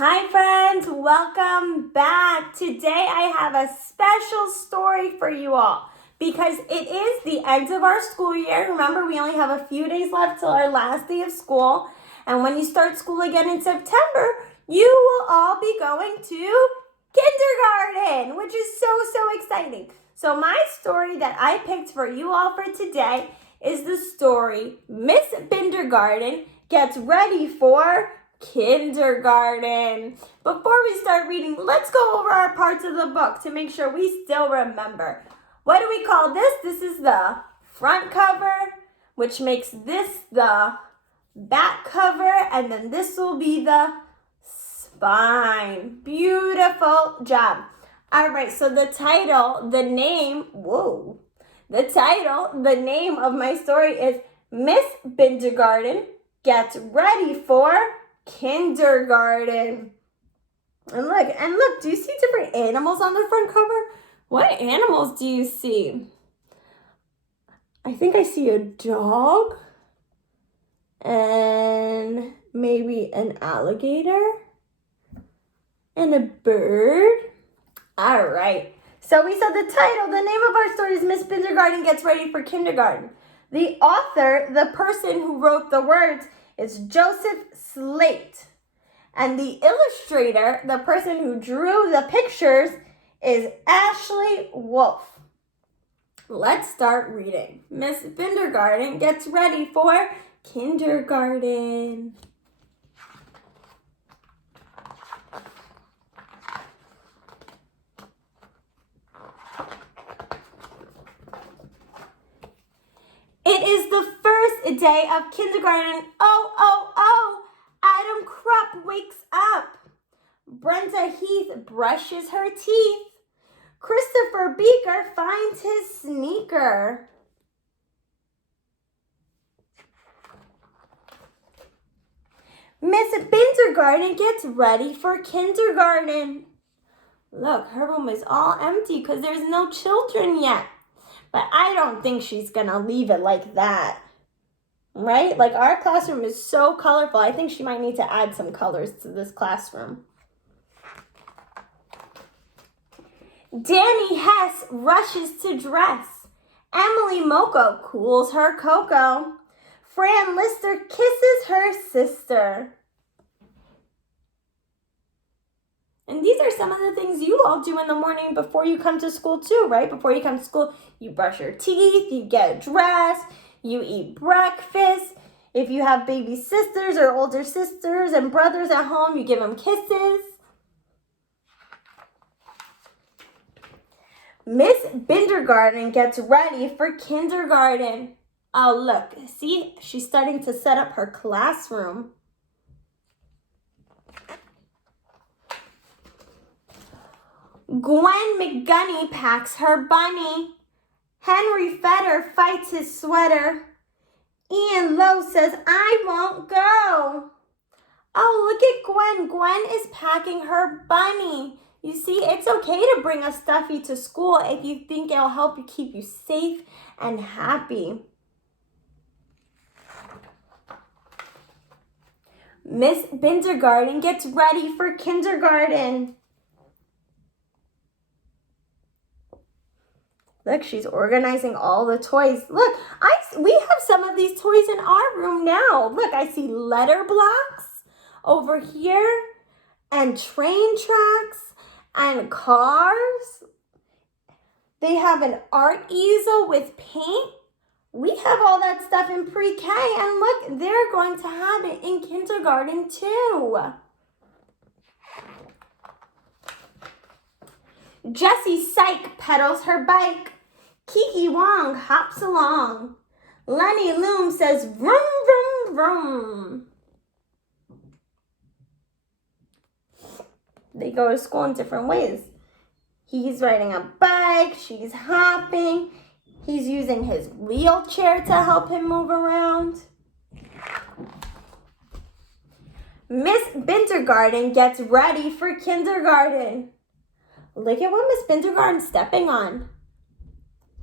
Hi friends, welcome back. Today I have a special story for you all because it is the end of our school year. Remember, we only have a few days left till our last day of school. And when you start school again in September, you will all be going to kindergarten, which is so exciting. So my story that I picked for you all for today is the story Miss Bindergarten Gets Ready for Kindergarten. Before we start reading, let's go over our parts of the book to make sure we still remember. What do we call this? This is the front cover, which makes this the back cover, and then this will be the spine. Beautiful job. All right, so the title, the name of my story is Miss Bindergarten Gets Ready for Kindergarten. And look, do you see different animals on the front cover? What animals do you see? I think I see a dog and maybe an alligator and a bird. All right. So we saw the title. The name of our story is Miss Bindergarten Gets Ready for Kindergarten. The author, the person who wrote the words, is Joseph Slate. And the illustrator, the person who drew the pictures, is Ashley Wolf. Let's start reading. Miss Bindergarten Gets Ready for Kindergarten. It is the first day of kindergarten. Oh, Adam Krupp wakes up. Brenda Heath brushes her teeth. Christopher Beaker finds his sneaker. Miss Bindergarten gets ready for kindergarten. Look, her room is all empty because there's no children yet. But I don't think she's going to leave it like that. Right? Like, our classroom is so colorful. I think she might need to add some colors to this classroom. Danny Hess rushes to dress. Emily Moko cools her cocoa. Fran Lister kisses her sister. And these are some of the things you all do in the morning before you come to school too, right? Before you come to school, you brush your teeth, you get dressed, you eat breakfast. If you have baby sisters or older sisters and brothers at home, you give them kisses. Miss Bindergarten gets ready for kindergarten. Oh, look, see, she's starting to set up her classroom. Gwen McGunney packs her bunny. Henry Fetter fights his sweater. Ian Lowe says, I won't go. Oh, look at Gwen. Gwen is packing her bunny. You see, it's okay to bring a stuffy to school if you think it'll help you keep you safe and happy. Miss Bindergarten gets ready for kindergarten. Look, she's organizing all the toys. Look, we have some of these toys in our room now. Look, I see letter blocks over here and train tracks and cars. They have an art easel with paint. We have all that stuff in pre-K, and look, they're going to have it in kindergarten too. Jessie Syke pedals her bike. Kiki Wong hops along. Lenny Loom says, vroom, vroom, vroom. They go to school in different ways. He's riding a bike, she's hopping. He's using his wheelchair to help him move around. Miss Bindergarten gets ready for kindergarten. Look at what Miss Bindergarten's stepping on.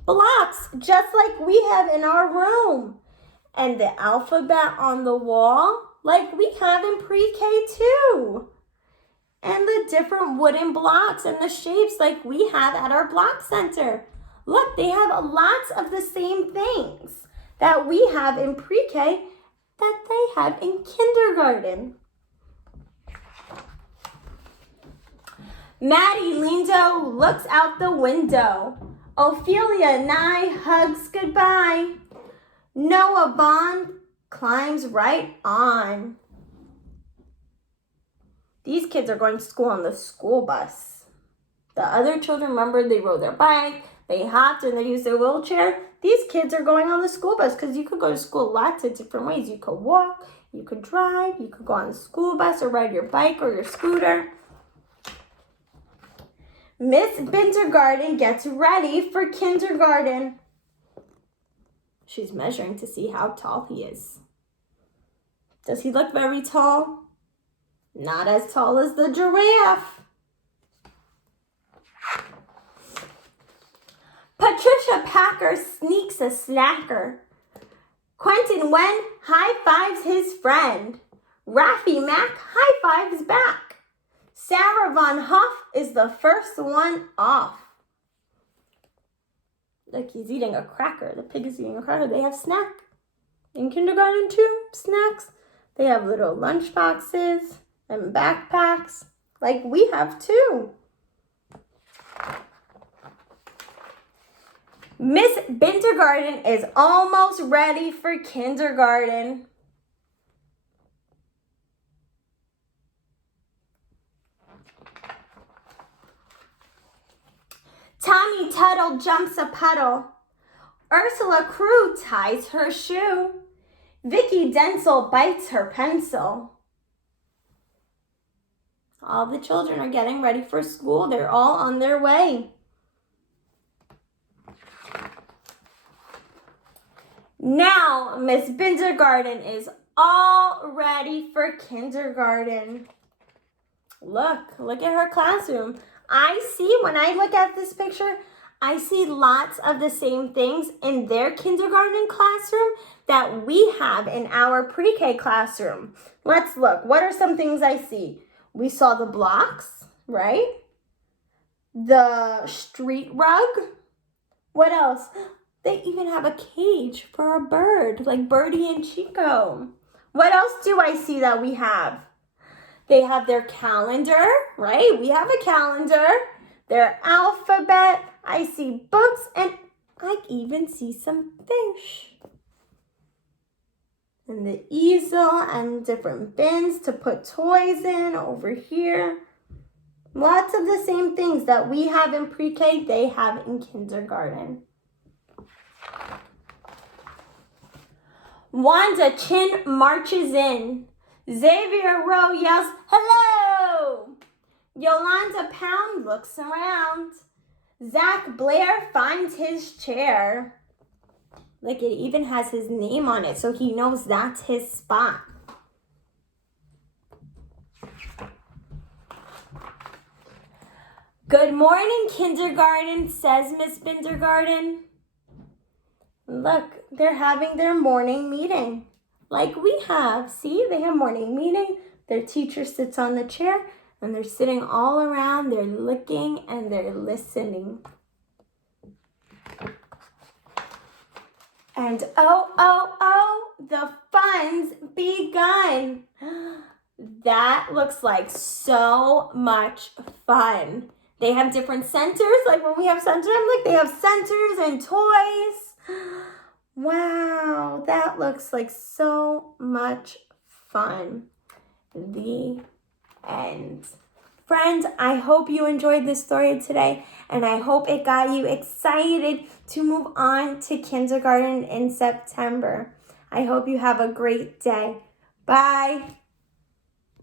Blocks, just like we have in our room. And the alphabet on the wall, like we have in pre-K too. different wooden blocks and the shapes like we have at our block center. Look, they have lots of the same things that we have in pre-K that they have in kindergarten. Maddie Lindo looks out the window. Ophelia Nye hugs goodbye. Noah Bond climbs right on. These kids are going to school on the school bus. The other children, remember, they rode their bike, they hopped, and they used their wheelchair. These kids are going on the school bus because you could go to school lots of different ways. You could walk, you could drive, you could go on the school bus or ride your bike or your scooter. Miss Bindergarten gets ready for kindergarten. She's measuring to see how tall he is. Does he look very tall? Not as tall as the giraffe. Patricia Packer sneaks a snacker. Quentin Wen high-fives his friend. Raffy Mack high-fives back. Sarah Von Hoff is the first one off. Look, he's eating a cracker. The pig is eating a cracker. They have snack. In kindergarten too, snacks. They have little lunch boxes and backpacks like we have too. Miss Bindergarten is almost ready for kindergarten. Tommy Tuttle jumps a puddle. Ursula Crew ties her shoe. Vicky Densel bites her pencil. All the children are getting ready for school. They're all on their way. Now, Miss Bindergarten is all ready for kindergarten. Look at her classroom. When I look at this picture, I see lots of the same things in their kindergarten classroom that we have in our pre-K classroom. Let's look. What are some things I see? We saw the blocks, right? The street rug. What else? They even have a cage for a bird, like Birdie and Chico. What else do I see that we have? They have their calendar, right? We have a calendar. Their alphabet. I see books, and I even see some fish. And the easel and different bins to put toys in over here. Lots of the same things that we have in pre-K, they have in kindergarten. Wanda Chin marches in. Xavier Rowe yells, "Hello!" Yolanda Pound looks around. Zach Blair finds his chair. Look, it even has his name on it, so he knows that's his spot. Good morning, kindergarten, says Miss Bindergarten. Look, they're having their morning meeting like we have. See, they have morning meeting. Their teacher sits on the chair and they're sitting all around. They're looking and they're listening. And oh, the fun's begun. That looks like so much fun. They have different centers, like when we have centers, look, they have centers and toys. Wow, that looks like so much fun. The end. Friends, I hope you enjoyed this story today, and I hope it got you excited to move on to kindergarten in September. I hope you have a great day. Bye.